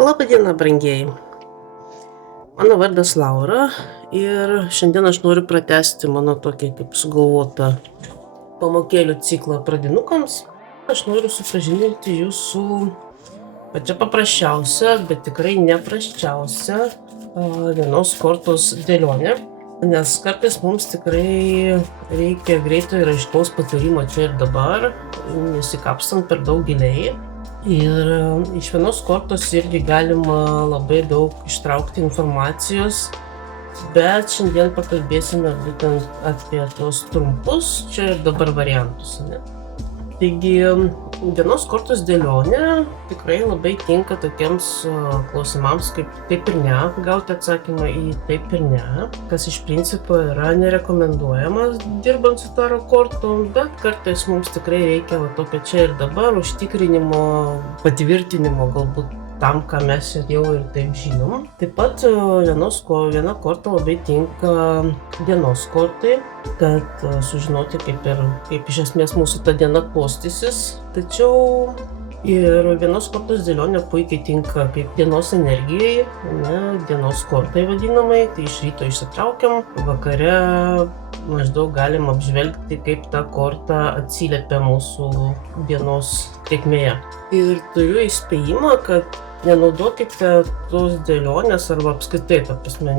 Labą dieną, brangieji. Mano vardas Laura ir šiandien aš noriu pratęsti mano tokį kaip sugalvotą pamokėlių ciklą pradinukams. Aš noriu supažindinti jūs su pačia paprasčiausia, bet tikrai neprasčiausia vienos kortos dėlionė, nes kartais mums tikrai reikia greito ir aiškaus patarimo čia ir dabar, nesikapstant per daug giliai. Ir iš vienos kortos irgi galima labai daug ištraukti informacijos, bet šiandien pakalbėsime būtent apie tuos trumpus čia ir dabar variantus, ne? Taigi, vienos kortos dėlionė tikrai labai tinka tokiems klausimams kaip taip ir ne, gauti atsakymą į taip ir ne, kas iš principo yra nerekomenduojama dirbant su taro kortom, bet kartais mums tikrai reikia tokio čia ir dabar užtikrinimo, patvirtinimo galbūt tam, ką mes jau ir taip žinom. Taip pat viena korta labai tinka dienos kortai, kad sužinoti, kaip iš esmės mūsų ta diena klostysis. Tačiau ir vienos kortos dėlionė puikiai tinka kaip dienos energijai, dienos kortai vadinamai, tai iš ryto išsitraukiam, vakare maždaug galim apžvelgti, kaip ta korta atsiliepia mūsų dienos tėkmėje. Ir turiu įspėjimą, kad nenaudokite tos dėlionės arba apskritai, ta prasme,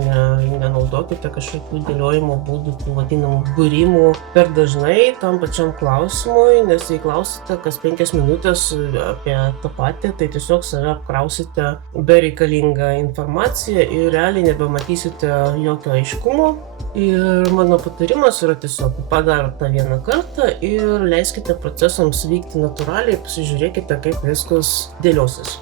nenaudokite kažkokių dėliojimo būdų, tų vadinamų būrimų per dažnai tam pačiam klausimui, nes jei klausite kas 5 minutės apie tą patį, tai tiesiog save apkrausite bereikalingą informaciją ir realiai nebematysite jokio aiškumo. Ir mano patarimas yra tiesiog padarot tą vieną kartą ir leiskite procesams vykti natūraliai, pasižiūrėkite, kaip viskas dėliosis.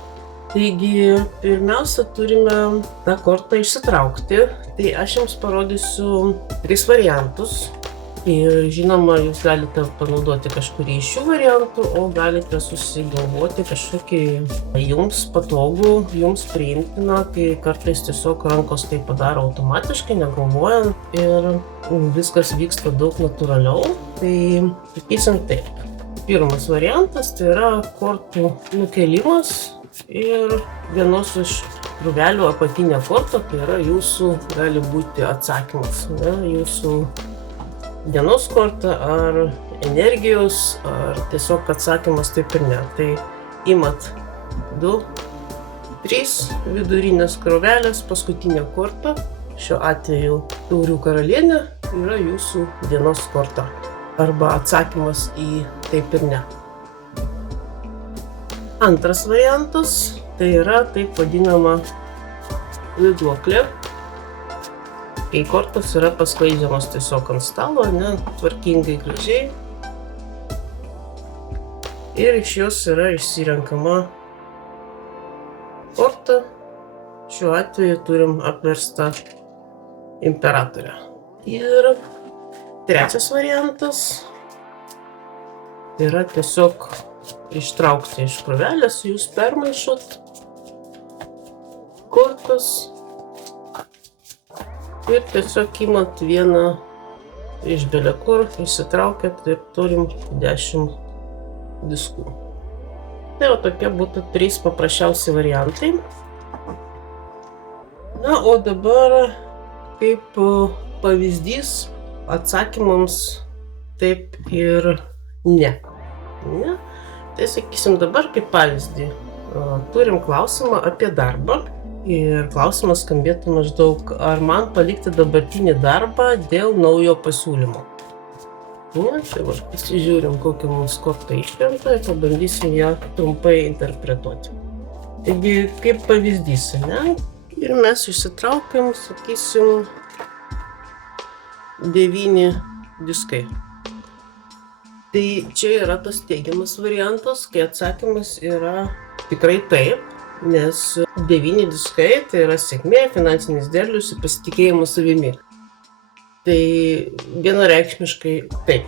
Taigi, pirmiausia, turime tą kortą išsitraukti. Tai aš jums parodysiu 3 variantus. Ir žinoma, jūs galite panaudoti kažkurį iš šių variantų, o galite susigalvoti kažkokį jums patogų, jums priimtiną, kai kartais tiesiog rankos tai padaro automatiškai, negalvojant, ir viskas vyksta daug natūraliau. Tai sakysim taip. Pirmas variantas tai yra kortų nukėlimas. Ir vienos iš krūvelių apatinė korta, tai yra jūsų, gali būti atsakymas, jūsų dienos korta ar energijos, ar tiesiog atsakymas taip ir ne. Tai imat 2, 3 vidurinės krūvelės, paskutinė korta, šiuo atveju taurių karalienė, yra jūsų dienos korta arba atsakymas į taip ir ne. Antras variantas, tai yra taip vadinama vaiduoklė, kai kortos yra paskleidžiamos tiesiog ant stalo, tvarkingai, gražiai. Ir iš jos yra išsirenkama korta. Šiuo atveju turim apverstą imperatorę. Ir trečias variantas yra tiesiog ištraukti iš krūvelės, jūs permaišot kortas ir tiesiog imat vieną iš belekur, išsitraukiat ir turim 10 diskų. Tai tokie būtų 3 paprasčiausi variantai. Na, o dabar kaip pavyzdys atsakymams taip ir ne. Tai sakysim dabar kaip pavyzdį. Turim klausimą apie darbą ir klausimas skambėtų maždaug, ar man palikti dabartinį darbą dėl naujo pasiūlymo. Tai pasižiūrim, kokią mums kortą iškrenta ir pabandysim ją trumpai interpretuoti. Taigi, kaip pavyzdys, Ir mes išsitraukiam, sakysim, 9 diskai. Tai čia yra tas teigiamas variantas, kai atsakymas yra tikrai taip, nes 9 diskai tai yra sėkmė, finansinis derlius ir pasitikėjimas savimi. Tai vienareikšmiškai taip.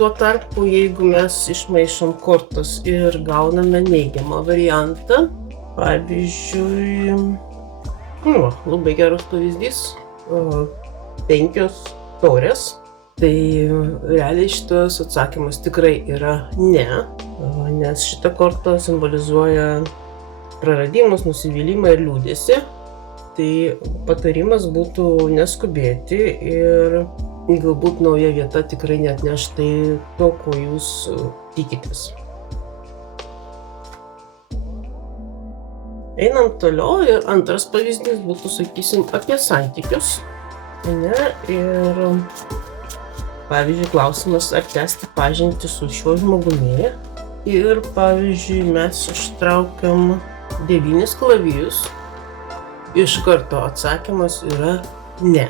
Tuo tarpu, jeigu mes išmaišom kortas ir gauname neigiamą variantą, pavyzdžiui, labai geras pavyzdys, 5 taurės. Tai realiai šitas atsakymas tikrai yra ne, nes šita korta simbolizuoja praradimus, nusivylimą ir liūdesį. Tai patarimas būtų neskubėti ir galbūt nauja vieta tikrai neatneš tai to, ko jūs tikitės. Einam toliau ir antras pavyzdys būtų, sakysim, apie santykius. Ne? Ir pavyzdžiui, klausimas, ar tęsti pažintį su šiuo žmogumi. Ir pavyzdžiui, mes ištraukiam 9 kalavijus. Iš karto atsakymas yra ne.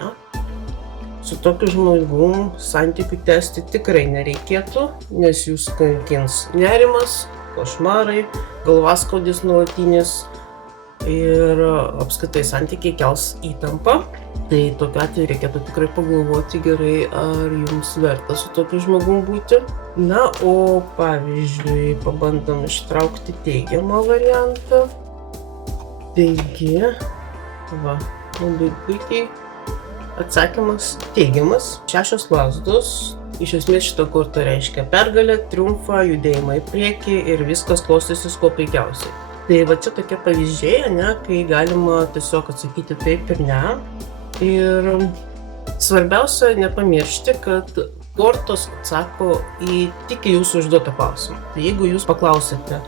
Su tokiu žmogum santykių tęsti tikrai nereikėtų, nes jūs kankins nerimas, košmarai, galvaskaudis nuolatinis ir apskritai santykiai kels įtampą. Tai tokiu atveju reikėtų tikrai pagalvoti gerai, ar jums verta su tokiu žmogum būti. Na, o pavyzdžiui, pabandom ištraukti teigiamą variantą. Taigi, labai puikiai. Atsakymas teigiamas. 6 lazdos. Iš esmės šita korta reiškia pergalę, triumfą, judėjimą į priekį ir viskas klostysis kuo puikiausiai. Tai va čia tokie pavyzdžiai, ne, kai galima tiesiog atsakyti taip ir ne. Ir svarbiausia nepamiršti, kad kortos atsako tik į jūsų užduotą klausimą. Tai jeigu jūs paklausite,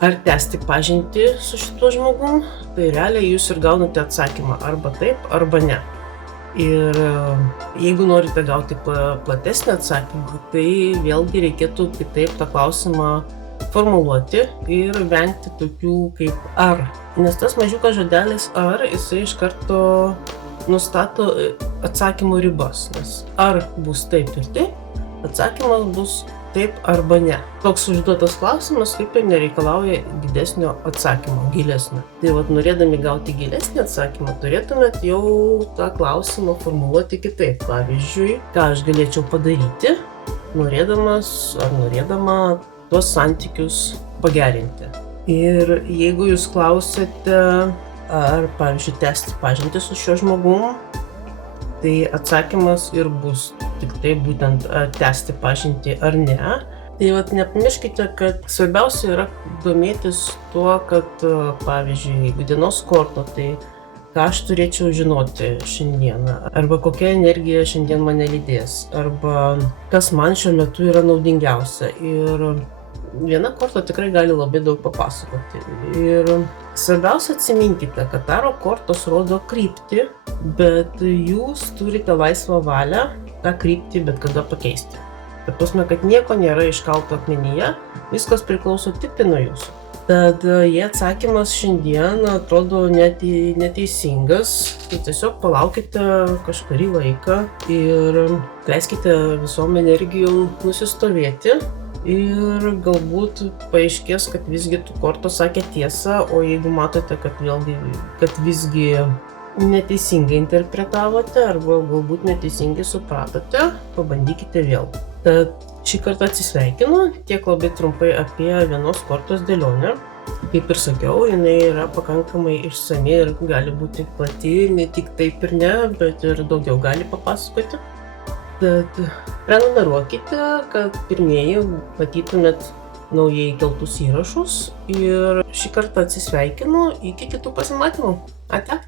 ar tęsti pažintį su šituo žmogum, tai realiai jūs ir gaunate atsakymą arba taip, arba ne. Ir jeigu norite gauti platesnį atsakymą, tai vėlgi reikėtų kitaip tą klausimą formuluoti ir vengti tokių kaip ar. Nes tas mažiukas žodelis ar, jisai iš karto nustato atsakymų ribas. Nes ar bus taip ir taip, atsakymas bus taip arba ne. Toks užduotas klausimas kaip ir nereikalauja didesnio atsakymo, gilesnio. Tai vat norėdami gauti gilesnį atsakymą, turėtumėt jau tą klausimą formuluoti kitaip. Pavyzdžiui, ką aš galėčiau padaryti, norėdama tuos santykius pagerinti. Ir jeigu jūs klausėte, ar, pavyzdžiui, tęsti pažintį su šiuo žmogum, tai atsakymas ir bus tik tai būtent tęsti pažintį ar ne. Tai vat nepamirškite, kad svarbiausia yra domėtis tuo, kad, pavyzdžiui, jeigu dienos korta, tai ką aš turėčiau žinoti šiandieną, arba kokia energija šiandien mane lydės, arba kas man šiuo metu yra naudingiausia. Ir viena korta tikrai gali labai daug papasakoti. Ir svarbiausia atsiminkite, kad taro kortos rodo kryptį, bet jūs turite laisvą valią tą kryptį bet kada pakeisti. Tai prasme, kad nieko nėra iškalto akmenyje, viskas priklauso tik tai nuo jūsų. Tad jei atsakymas šiandien atrodo neteisingas, tai tiesiog palaukite kažkurį laiką ir leiskite visom energijom nusistovėti. Ir galbūt paaiškės, kad visgi kortos sakė tiesą, o jeigu matote, kad visgi neteisingai interpretavote arba galbūt neteisingai supratote, pabandykite vėl. Tad šį kartą atsisveikinu, tiek labai trumpai apie vienos kortos dėlionę. Kaip ir sakiau, jinai yra pakankamai išsami ir gali būti plati, ne tik taip ir ne, bet ir daugiau gali papasakoti. Tad prenumeruokite, kad pirmieji matytumėt naujai keltus įrašus ir šį kartą atsisveikinu iki kitų pasimatymų. Ate!